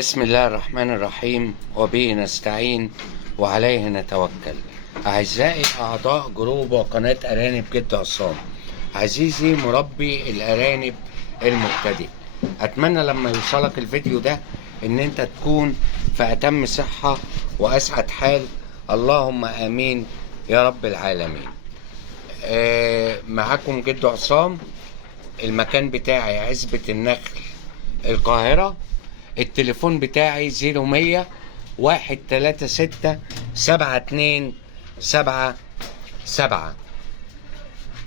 بسم الله الرحمن الرحيم وبه نستعين وعليه نتوكل. أعزائي أعضاء جروب وقناة أرانب جد عصام، عزيزي مربي الأرانب المبتدئ، أتمنى لما يوصلك الفيديو ده إن أنت تكون في أتم صحة وأسعد حال، اللهم آمين يا رب العالمين. معاكم جد عصام، المكان بتاعي عزبة النخل القاهرة، التليفون بتاعي 0100 136 7277.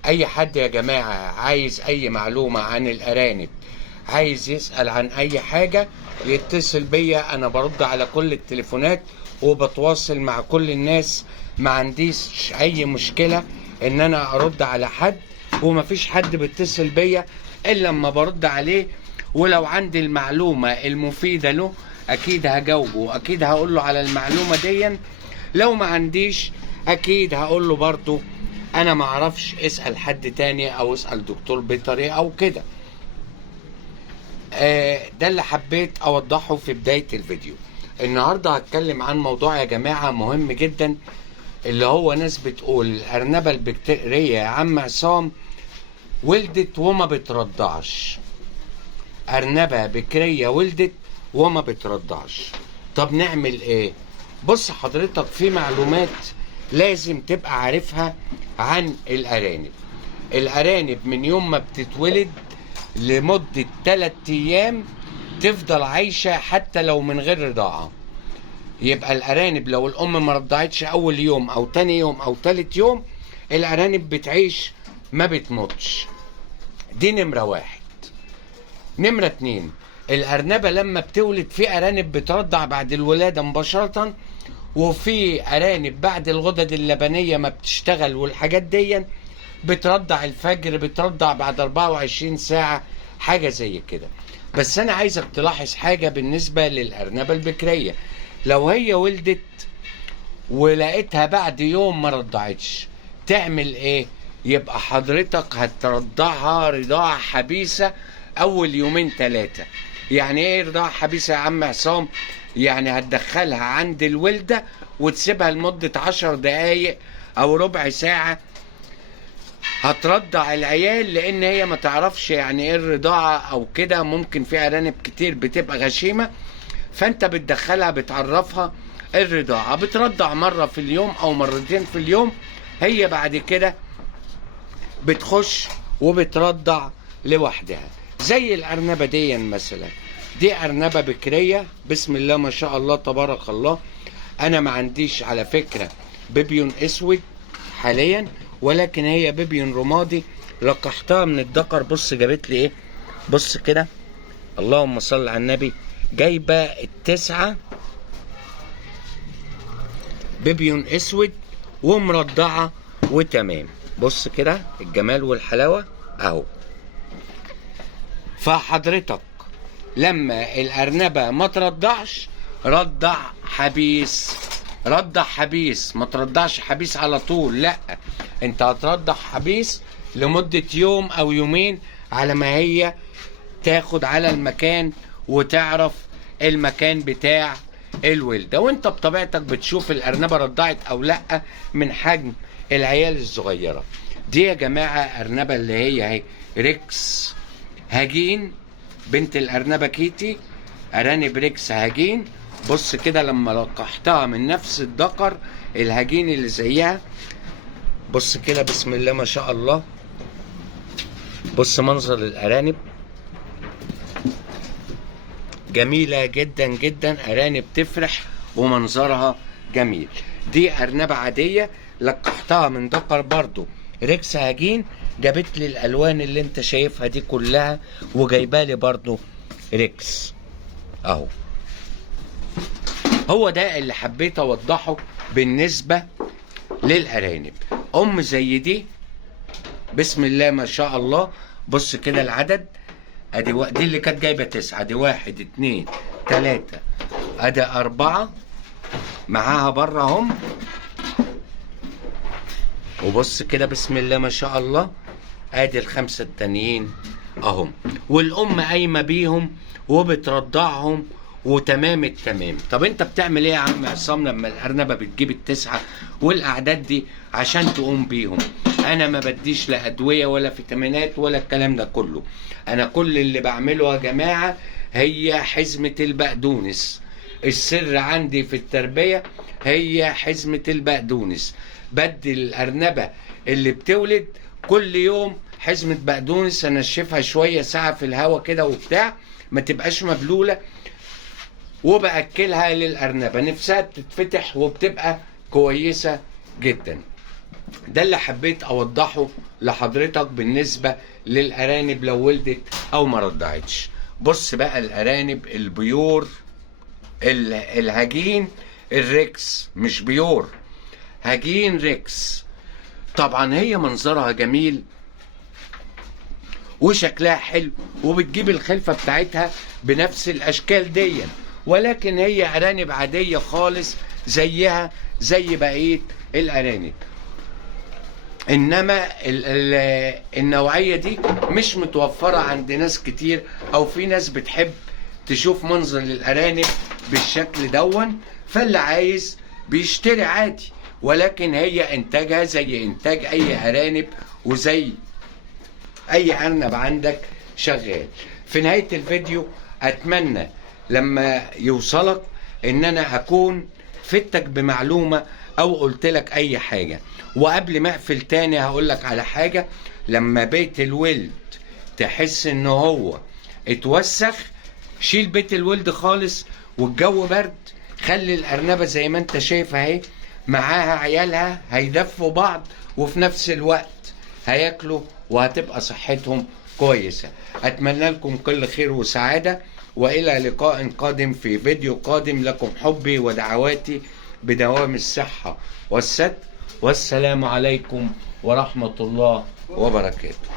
اي حد يا جماعة عايز اي معلومة عن الارانب، عايز يسأل عن اي حاجة، يتصل بيا، انا برد على كل التليفونات وبتواصل مع كل الناس، ما عنديش اي مشكلة ان انا ارد على حد، ومفيش حد بيتصل بيا الا لما برد عليه، ولو عندي المعلومة المفيدة له اكيد هجاوبه، اكيد هقول له على المعلومة دي. لو ما عنديش اكيد هقول له برضو انا ما اعرفش، اسأل حد تاني او اسأل دكتور بيطري او كده. ده اللي حبيت اوضحه في بداية الفيديو. النهاردة هتكلم عن موضوع يا جماعة مهم جدا، اللي هو ناس بتقول الارنبة البكتيرية يا عم عصام ولدت وما بترضعش. أرنبة بكرية ولدت وما بترضعش، طب نعمل ايه؟ بص حضرتك، في معلومات لازم تبقى عارفها عن الأرانب. الأرانب من يوم ما بتتولد لمدة 3 أيام تفضل عايشة حتى لو من غير رضاعة. يبقى الأرانب لو الأم ما رضعتش أول يوم أو تاني يوم أو تالت يوم، الأرانب بتعيش ما بتموتش. دي نمرة واحد. نمرة 2، الأرنبة لما بتولد، في أرانب بترضع بعد الولادة مباشرة، وفي أرانب بعد الغدد اللبنية ما بتشتغل والحاجات دي بترضع الفجر، بترضع بعد 24 ساعة، حاجة زي كده. بس أنا عايزك تلاحظ حاجة بالنسبة للأرنبة البكرية. لو هي ولدت ولقيتها بعد يوم ما رضعتش، تعمل إيه؟ يبقى حضرتك هترضعها رضاعة حبيسة اول يومين 3. يعني ايه رضاعة حبيسة يا عم عصام؟ يعني هتدخلها عند الولدة وتسيبها لمدة 10 دقايق او ربع ساعة، هترضع العيال، لان هي ما تعرفش يعني ايه الرضاعة او كده. ممكن في ارانب كتير بتبقى غشيمة، فانت بتدخلها بتعرفها الرضاعة، بترضع مرة في اليوم او مرتين في اليوم. هي بعد كده بتخش وبترضع لوحدها. زي الأرنبة دي مثلا، دي أرنبة بكرية بسم الله ما شاء الله تبارك الله. أنا ما عنديش على فكرة بيبيون أسود حاليا، ولكن هي بيبيون رمادي، لقحتها من الدكر. بص جابت لي إيه، بص كده، اللهم صل على النبي، جايبة 9 بيبيون أسود ومرضعة وتمام. بص كده الجمال والحلاوة أهو. فحضرتك لما الأرنبة ما ترضعش، رضع حبيس، رضع حبيس، ما ترضعش حبيس على طول، لا، انت هترضع حبيس لمدة يوم او يومين على ما هي تاخد على المكان وتعرف المكان بتاع الولدة. وانت بطبيعتك بتشوف الأرنبة رضعت او لا من حجم العيال الصغيرة. دي يا جماعة أرنبة اللي هي ريكس هجين، بنت الأرنبة كيتي، أرانب ريكس هجين. بص كده لما لقحتها من نفس الذكر الهجين اللي زيها، بص كده بسم الله ما شاء الله. بص منظر الأرانب جميلة جدا جدا، أرانب تفرح ومنظرها جميل. دي أرنبة عادية لقحتها من ذكر برضو ريكس هجين، جابت لي الالوان اللي انت شايفها دي كلها، وجايبالي برضو ريكس اهو. هو ده اللي حبيت اوضحه بالنسبة للارانب. ام زي دي بسم الله ما شاء الله، بص كده العدد، ادي دي اللي كانت جايبة 9، ادي 1 2 3 ادي 4 معاها بره هم. وبص كده بسم الله ما شاء الله، ادي ال5 التانيين اهم، والام قايمه بيهم وبترضعهم وتمام التمام. طب انت بتعمل ايه يا عم عصام لما الارنبه بتجيب التسعه والاعداد دي عشان تقوم بيهم؟ انا ما بديش لا ادويه ولا فيتامينات ولا الكلام ده كله. انا كل اللي بعمله يا جماعه هي حزمه البقدونس. السر عندي في التربيه هي حزمه البقدونس. بدي الارنبه اللي بتولد كل يوم حزمه بقدونس، انشفها شويه ساعه في الهواء كده وبتاع، ما تبقاش مبلوله، وباكلها للارنبه نفسها تتفتح وبتبقى كويسه جدا. ده اللي حبيت اوضحه لحضرتك بالنسبه للارانب لو ولدت او ما رضعتش. بص بقى الارانب البيور الهجين الريكس، مش بيور، هجين ريكس. طبعا هي منظرها جميل وشكلها حلو وبتجيب الخلفه بتاعتها بنفس الاشكال دي، ولكن هي ارانب عاديه خالص زيها زي بقيه الارانب. انما النوعيه دي مش متوفره عند ناس كتير، او في ناس بتحب تشوف منظر الارانب بالشكل دون، فاللي عايز بيشتري عادي، ولكن هي انتاجها زي انتاج اي ارانب وزي اي ارنب عندك شغال. في نهايه الفيديو اتمنى لما يوصلك ان انا اكون فدتك بمعلومه او قلت لك اي حاجه. وقبل ما اقفل تاني هقول لك على حاجه: لما بيت الولد تحس ان هو اتوسخ، شيل بيت الولد خالص والجو برد، خلي الارنبه زي ما انت شايف اهي معاها عيالها هيدفوا بعض وفي نفس الوقت هياكلوا وهتبقى صحتهم كويسه. اتمنى لكم كل خير وسعاده، والى لقاء قادم في فيديو قادم. لكم حبي ودعواتي بدوام الصحه والستر، والسلام عليكم ورحمه الله وبركاته.